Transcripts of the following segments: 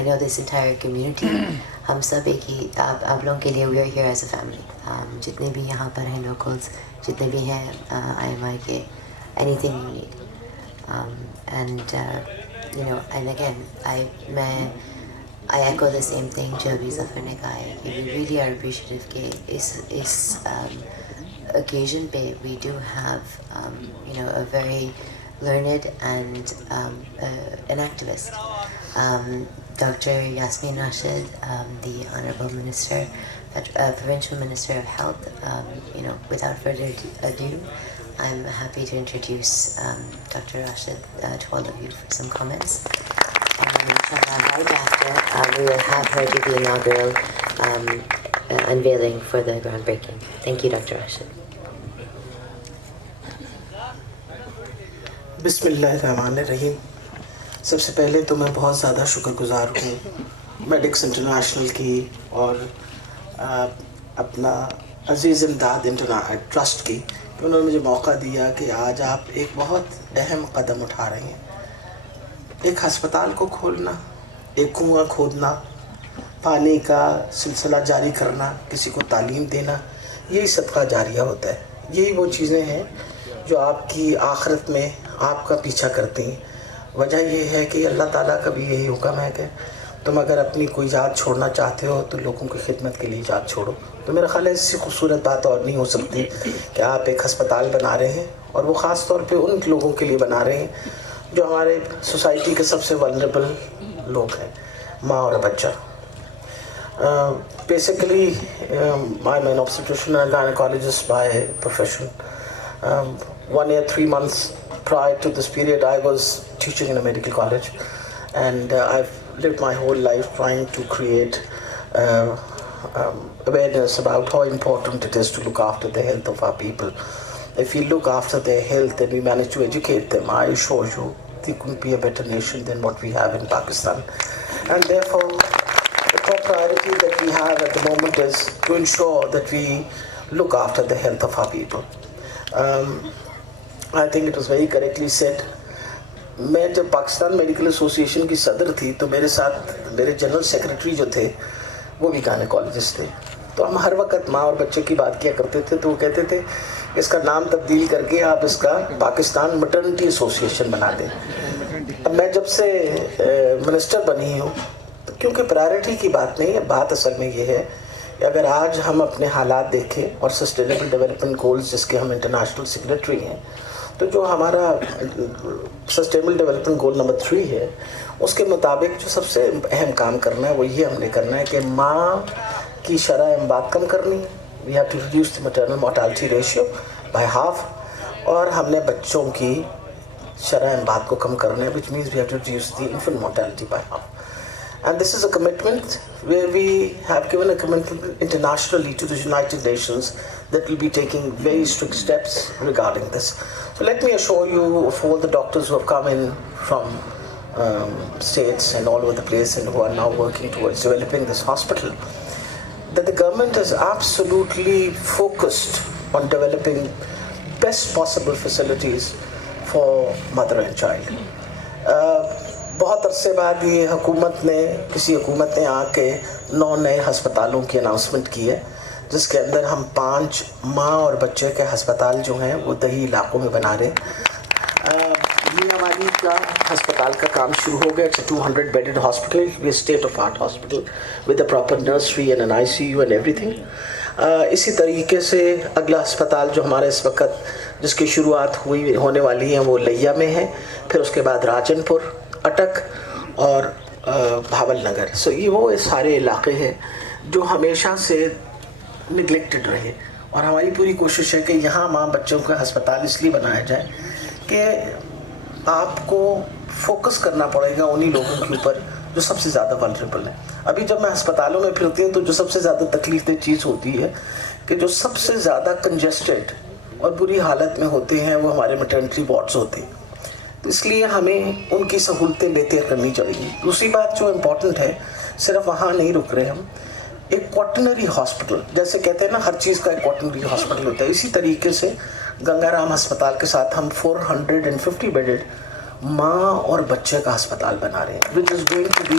I know this entire community, ہم سب ایک ہی آپ لوگوں کے لیے we are here as a family. جتنے بھی یہاں پر ہیں locals, جتنے بھی ہیں IMI کے, anything you need. And you know, and again, I echo the same thing جو ابھی ظفر نے کہا ہے کہ we really are appreciative کہ اس occasion پہ we do have you know, a very learned and an activist, Dr. Yasmin Rashid, the Honorable Minister, Provincial Minister of Health. You know, without further ado, I'm happy to introduce Dr. Rashid to all of you for some comments. Right after, we will have her do the inaugural unveiling for the groundbreaking. Thank you, Dr. Rashid. بسم اللہ الرحمن الرحیم. سب سے پہلے تو میں بہت زیادہ شکر گزار ہوں میڈکس انٹرنیشنل کی اور اپنا عزیز امداد ٹرسٹ کی کہ انہوں نے مجھے موقع دیا کہ آج آپ ایک بہت اہم قدم اٹھا رہے ہیں. ایک ہسپتال کو کھولنا، ایک کنواں کھودنا، پانی کا سلسلہ جاری کرنا، کسی کو تعلیم دینا، یہی صدقہ جاریہ ہوتا ہے. یہی وہ چیزیں ہیں جو آپ کی آخرت میں آپ کا پیچھا کرتی ہیں. وجہ یہ ہے کہ اللہ تعالیٰ کا بھی یہی حکم ہے کہ تم اگر اپنی کوئی ذات چھوڑنا چاہتے ہو تو لوگوں کی خدمت کے لیے ذات چھوڑو. تو میرا خیال ہے اس سے خوبصورت بات اور نہیں ہو سکتی کہ آپ ایک ہسپتال بنا رہے ہیں، اور وہ خاص طور پہ ان لوگوں کے لیے بنا رہے ہیں جو ہمارے سوسائٹی کے سب سے ولنریبل لوگ ہیں، ماں اور بچہ. Basically I'm an obstetrician and gynecologist by profession. 1 year 3 months prior to this period I was teaching in a medical college, and I've lived my whole life trying to create awareness about how important it is to look after the health of our people. If we look after their health and we manage to educate them, I assure you there couldn't be a better nation than what we have in Pakistan. And therefore the top priority that we have at the moment is to ensure that we look after the health of our people. I think it was very correctly said. میں جب Pakistan medical association کی صدر تھی تو میرے ساتھ میرے general secretary جو تھے وہ بھی گائنیکالوجسٹ تھے. تو ہم ہر وقت ماں اور بچے کی بات کیا کرتے تھے تو وہ کہتے تھے اس کا نام تبدیل کر کے آپ اس کا پاکستان مٹرنٹی ایسوسیشن بنا دیں. اب میں جب سے منسٹر بنی ہوں تو کیونکہ پرائرٹی کی بات نہیں ہے، بات اصل میں یہ ہے کہ اگر آج ہم اپنے حالات دیکھیں اور سسٹینیبل ڈیولپمنٹ گولز جس کے ہم انٹرنیشنل سیکرٹری ہیں، تو جو ہمارا سسٹینیبل ڈیولپمنٹ گول نمبر 3 ہے اس کے مطابق جو سب سے اہم کام کرنا ہے وہ یہ ہم نے کرنا ہے کہ ماں کی شرح امبات کم کرنی ہے. We have to reduce the maternal mortality ratio by half, اور ہم نے بچوں کی شرح امبات کو کم کرنا ہے which means we have to reduce the infant mortality by half. And this is a commitment where we have given a commitment internationally to the United Nations that will be taking very strict steps regarding this. So let me assure you of all the doctors who have come in from states and all over the place and who are now working towards developing this hospital, that the government is absolutely focused on developing best possible facilities for mother and child. بہت عرصے بعد یہ کسی حکومت نے آ کے 9 نئے ہسپتالوں کی اناؤنسمنٹ کی ہے، جس کے اندر ہم 5 ماں اور بچے کے ہسپتال جو ہیں وہ دیہی علاقوں میں بنا رہے ہیں. میاں والی کا ہسپتال کا کام شروع ہو گیا. It's a 200 bedded hospital, it will be a state of art hospital with a proper nursery and an ICU and everything. اسی طریقے سے اگلا ہسپتال جو ہمارے اس وقت جس کی شروعات ہونے والی ہیں وہ لیا میں ہے، پھر اس کے بعد راجن پور، اٹک اور بھاول نگر. سو یہ وہ سارے علاقے ہیں جو ہمیشہ سے نگلیکٹڈ رہے، اور ہماری پوری کوشش ہے کہ یہاں ماں بچوں کا ہسپتال اس لیے بنایا جائے کہ آپ کو فوکس کرنا پڑے گا انہی لوگوں کے اوپر جو سب سے زیادہ ولنریبل ہیں. ابھی جب میں ہسپتالوں میں پھرتی ہوں تو جو سب سے زیادہ تکلیف دہ چیز ہوتی ہے کہ جو سب سے زیادہ کنجسٹڈ اور بری حالت میں ہوتے ہیں وہ ہمارے میٹرنٹی وارڈز ہوتے ہیں. تو اس لیے ہمیں ان کی سہولتیں بہتر کرنی چاہیے. دوسری بات جو امپورٹنٹ ہے، صرف وہاں نہیں رک رہے ہم، ایک کوٹنری ہاسپٹل، جیسے کہتے ہیں نا ہر چیز کا ایک کوٹنری ہاسپٹل ہوتا ہے، اسی طریقے سے گنگا رام ہسپتال کے ساتھ ہم 450 بیڈڈ ماں اور بچے کا ہسپتال بنا رہے ہیں which is going to be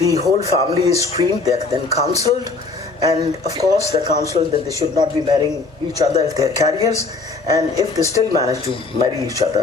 the whole family is screened, they are then counseled, and of course they're counseled that they should not be marrying each other if they're carriers, and if they still manage to marry each other,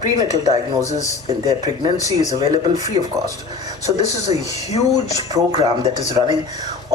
prenatal diagnosis in their pregnancy is available free of cost. So this is a huge program that is running.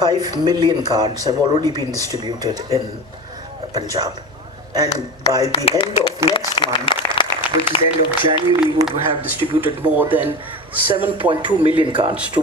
5 million cards have already been distributed in Punjab, and by the end of next month, which is end of January, we would have distributed more than 7.2 million cards to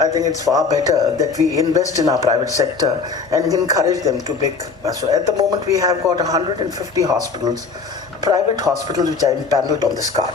I think it's far better that we invest in our private sector and encourage them to make. So at the moment we have got 150 hospitals, private hospitals which are impaneled on this card.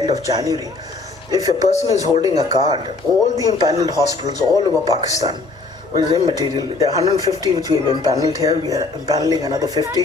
end of January, if a person is holding a card, all the impaneled hospitals all over Pakistan, which is immaterial, there are 150 which we have impaneled here, we are impaneling another 50.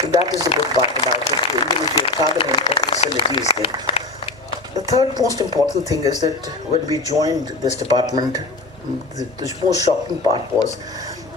So that is the good part about it. Even if your card and facility is there. The third most important thing is that when we joined this department, the most shocking part was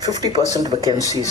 50% vacancies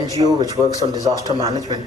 NGO which works on disaster management,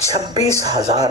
26,000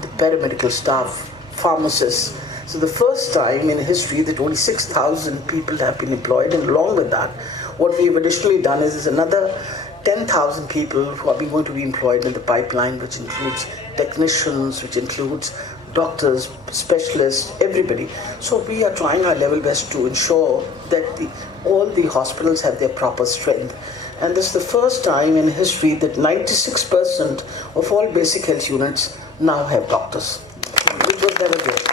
the paramedical staff, pharmacists. So the first time in history that only 6,000 people have been employed, and along with that, what we have additionally done is another 10,000 people who are going to be employed in the pipeline, which includes technicians, which includes doctors, specialists, everybody. So we are trying our level best to ensure that all the hospitals have their proper strength. And this is the first time in history that 96% of all basic health units now have doctors. Which was never there.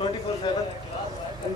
24/7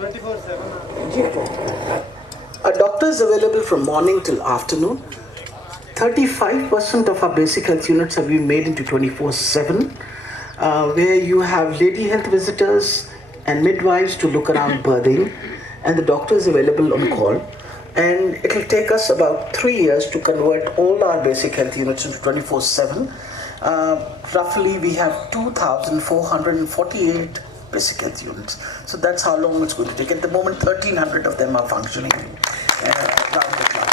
24/7 doctors available from morning till afternoon. 35% of our basic health units have been made into 24/7, where you have lady health visitors and midwives to look around birthing, and the doctor is available on call. And it will take us about 3 years to convert all our basic health units into 24/7. Roughly we have 2,448 basic health units. So that's how long it's going to take. At the moment 1,300 of them are functioning around the clock.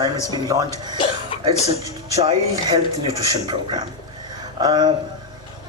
time it's been launched. It's a child health nutrition program.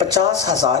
50,000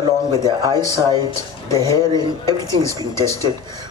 along with their eyesight, their hearing, everything is being tested.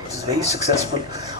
which is very successful,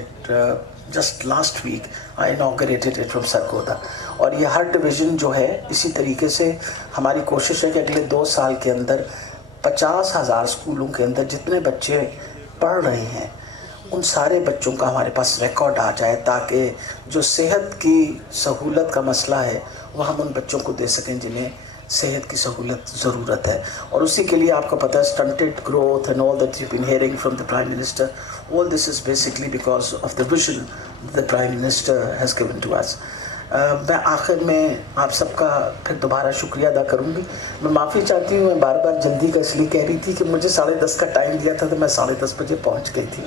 it just last week I inaugurated it from Sargodha. اور یہ ہر division جو ہے اسی طریقے سے ہماری کوشش ہے کہ اگلے 2 سال کے اندر 50,000 اسکولوں کے اندر جتنے بچے پڑھ رہے ہیں ان سارے بچوں کا ہمارے پاس ریکارڈ آ جائے, تاکہ جو صحت کی سہولت کا مسئلہ ہے وہ ہم ان بچوں کو دے سکیں جنہیں صحت کی سہولت ضرورت ہے. اور اسی کے لیے آپ کو پتہ ہے stunted growth and all that you've been hearing from the Prime Minister, all this is basically because of the vision the Prime Minister has given to us. میں آخر میں آپ سب کا پھر دوبارہ شکریہ ادا کروں گی. میں معافی چاہتی ہوں, میں بار بار جلدی کا اس لیے کہہ رہی تھی کہ مجھے 10:30 کا ٹائم دیا تھا تو میں 10:30 بجے پہنچ گئی تھی.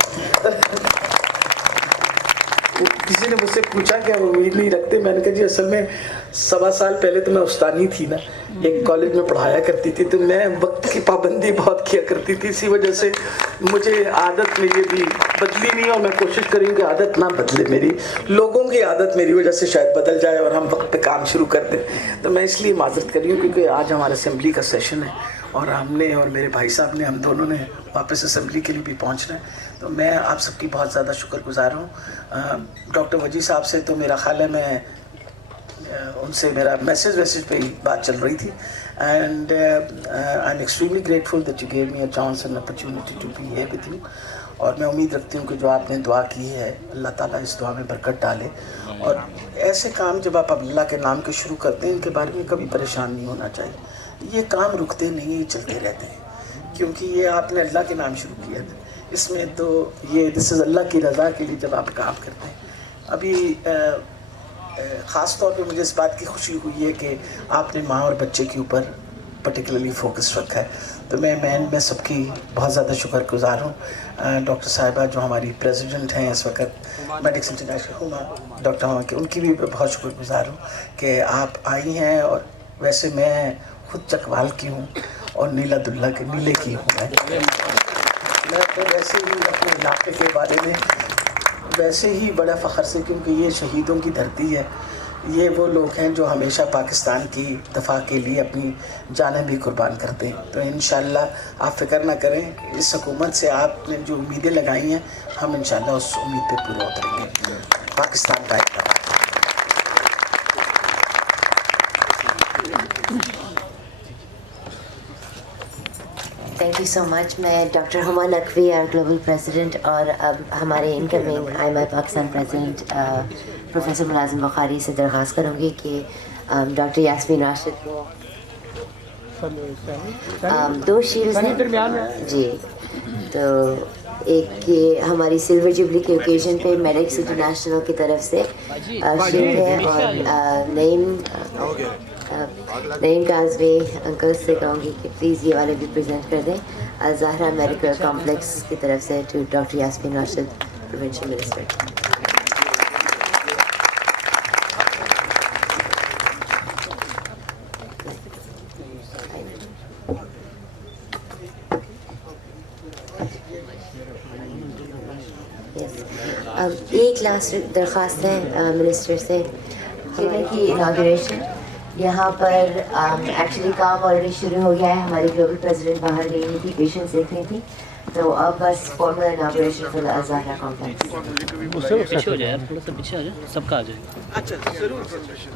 کسی نے مجھ سے پوچھا کہ ہم امید نہیں رکھتے, میں نے کہا جی اصل میں 1.25 سال پہلے تو میں استانی تھی نا, ایک کالج میں پڑھایا کرتی تھی, تو میں وقت کی پابندی بہت کیا کرتی تھی, اسی وجہ سے مجھے عادت میری بھی بدلی نہیں, اور میں کوشش کروں کہ عادت نہ بدلے میری, لوگوں کی عادت میری وجہ سے شاید بدل جائے اور ہم وقت پہ کام شروع کر دیں. تو میں اس لیے معذرت کر رہی ہوں کیونکہ آج ہمارا اسمبلی کا سیشن ہے اور ہم نے اور میرے بھائی صاحب نے, ہم دونوں نے واپس اسمبلی کے لیے بھی پہنچنا ہے. تو میں آپ سب کی بہت زیادہ شکر گزار ہوں. ڈاکٹر وجی صاحب سے تو میرا خیال ہے میں ان سے میرا میسیج پہ ہی بات چل رہی تھی, and I am extremely grateful that you gave me a chance and opportunity to be here with you. اور میں امید رکھتی ہوں کہ جو آپ نے دعا کی ہے اللہ تعالیٰ اس دعا میں برکت ڈالے, اور ایسے کام جب آپ اللہ کے نام کے شروع کرتے ہیں ان کے بارے میں کبھی پریشان نہیں ہونا چاہیے. یہ کام رکتے نہیں, یہ چلتے رہتے ہیں, کیونکہ یہ آپ نے اللہ کے نام شروع کیا تھا. اس میں تو یہ دس از اللہ کی رضا کے لیے جب آپ کام کرتے ہیں. ابھی خاص طور پہ مجھے اس بات کی خوشی ہوئی ہے کہ آپ نے ماں اور بچے کے اوپر پرٹیکولرلی فوکس رکھا ہے, تو میں سب کی بہت زیادہ شکر گزار ہوں. ڈاکٹر صاحبہ جو ہماری پریزیڈنٹ ہیں اس وقت میڈکس انٹرنیشنل, ڈاکٹر ہما کی, ان کی بھی بہت شکر گزار ہوں کہ آپ آئی ہیں. اور ویسے میں خود چکوال کی ہوں اور نیلا دلہ کے نیلے کی ہوں. میں تو ویسے ہی اپنے علاقے کے بارے میں ویسے ہی بڑا فخر سے, کیونکہ یہ شہیدوں کی دھرتی ہے, یہ وہ لوگ ہیں جو ہمیشہ پاکستان کی دفاع کے لیے اپنی جانیں بھی قربان کرتے ہیں. تو انشاءاللہ آپ فکر نہ کریں, اس حکومت سے آپ نے جو امیدیں لگائی ہیں ہم انشاءاللہ اس امید پہ پورا اتریں گے. پاکستان کا تھینک یو سو مچ. میں ڈاکٹر ہما نقوی اور گلوبل پریزیڈنٹ اور اب ہمارے incoming IMI Pakistan president professor ملازم بخاری سے درخواست کروں گی کہ ڈاکٹر یاسمین راشد کو 2 شیلڈز ہیں جی. تو ایک یہ ہماری سلور جوبلی کے اوکیزن پہ میڈکس انٹرنیشنل کی طرف سے شیلڈ ہے, اور نعیم کاظمی انکل سے کہوں گی کہ پلیز یہ والے بھی پریزنٹ کر دیں. زہرا میڈیکل کمپلیکس کی طرف سے to doctor Yasmin Rashid provincial minister. ایک لاسٹ درخواست ہے منسٹر سے کی اناگریشن. یہاں پر ایکچولی کام آلریڈی شروع ہو گیا ہے. ہماری گلوبل پریزیڈنٹ باہر گئی ہوئی تھی, پیشنٹس دیکھ رہی تھی, تو اب بس formal inauguration for Zahra complex. پیچھے ہو جائے, تھوڑا سا پیچھے ہو جائے, سب کا آ جائے. اچھا ضرور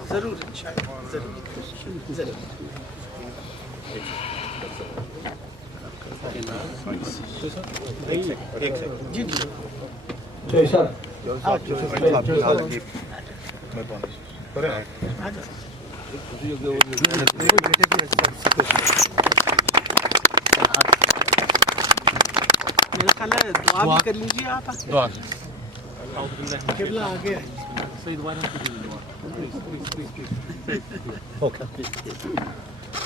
ضرور ضرور. جی میرا خیال ہے دعا بھی کر لیجیے آپ. دعا قبلہ آگے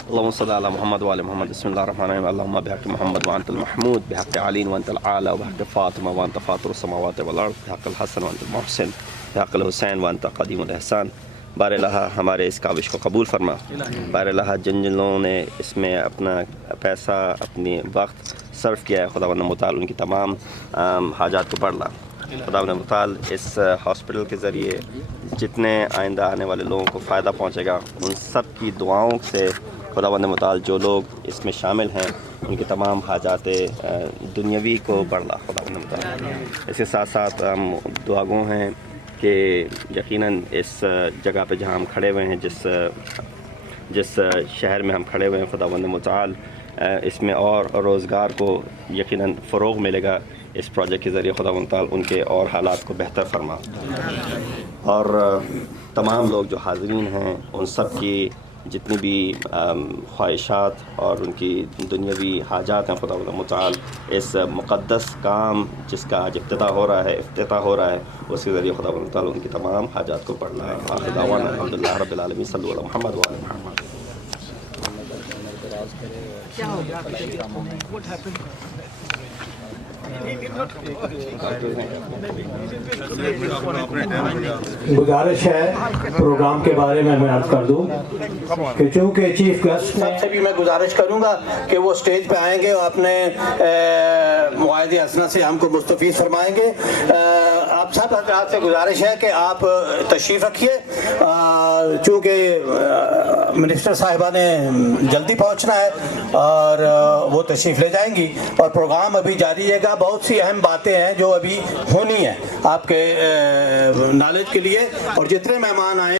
اللهم صل على محمد وعلى محمد. بسم الله الرحمن الرحيم. اللهم بحق محمد وانت المحمود, بحق علي وانت الاعلى, وبحق فاطمه وانت فاطر السماوات والارض, بحق الحسن وانت المحسن, بحق الحسین وانت قدیم الاحسان. بار الہ ہمارے اس کاوش کو قبول فرما. بار الہ جن لوگوں نے اس میں اپنا پیسہ اپنی وقت صرف کیا ہے, خداوند متعال ان کی تمام حاجات کو بڑھ لا. خداوند متعال اس ہاسپٹل کے ذریعے جتنے آئندہ آنے والے لوگوں کو فائدہ پہنچے گا, ان سب کی دعاؤں سے خداوند متعال جو لوگ اس میں شامل ہیں ان کی تمام حاجات دنیاوی کو بڑھ لا خداوند متعال. اس کے ساتھ ساتھ ہم دعا گو ہیں کہ یقیناً اس جگہ پہ جہاں ہم کھڑے ہوئے ہیں، جس شہر میں ہم کھڑے ہوئے ہیں، خداوند متعال اس میں اور روزگار کو یقیناً فروغ ملے گا اس پروجیکٹ کے ذریعے۔ خداوند تعالی ان کے اور حالات کو بہتر فرما، اور تمام لوگ جو حاضرین ہیں ان سب کی جتنی بھی خواہشات اور ان کی دنیاوی حاجات ہیں، خداوند متعال اس مقدس کام جس کا آج افتتاح ہو رہا ہے اس کے ذریعے خداوند تعالی ان کی تمام حاجات کو پڑھ لائے۔ آخر دعوانا الحمدللہ رب العالمین، صلی اللہ علی محمد وعلی محمد۔ گزارش ہے پروگرام کے بارے میں عرض کر دوں کہ چونکہ چیف گیسٹ سب سے بھی میں گزارش کروں گا کہ وہ اسٹیج پہ آئیں گے اور اپنے معاہدے حسنہ سے ہم کو مستفیض فرمائیں گے۔ آپ سب حضرات سے گزارش ہے کہ آپ تشریف رکھیے، چونکہ منسٹر صاحبہ نے جلدی پہنچنا ہے اور وہ تشریف لے جائیں گی، اور پروگرام ابھی جاری ہے گا۔ بہت سی اہم باتیں ہیں جو ابھی ہونی ہیں آپ کے نالج کے لیے، اور جتنے مہمان آئے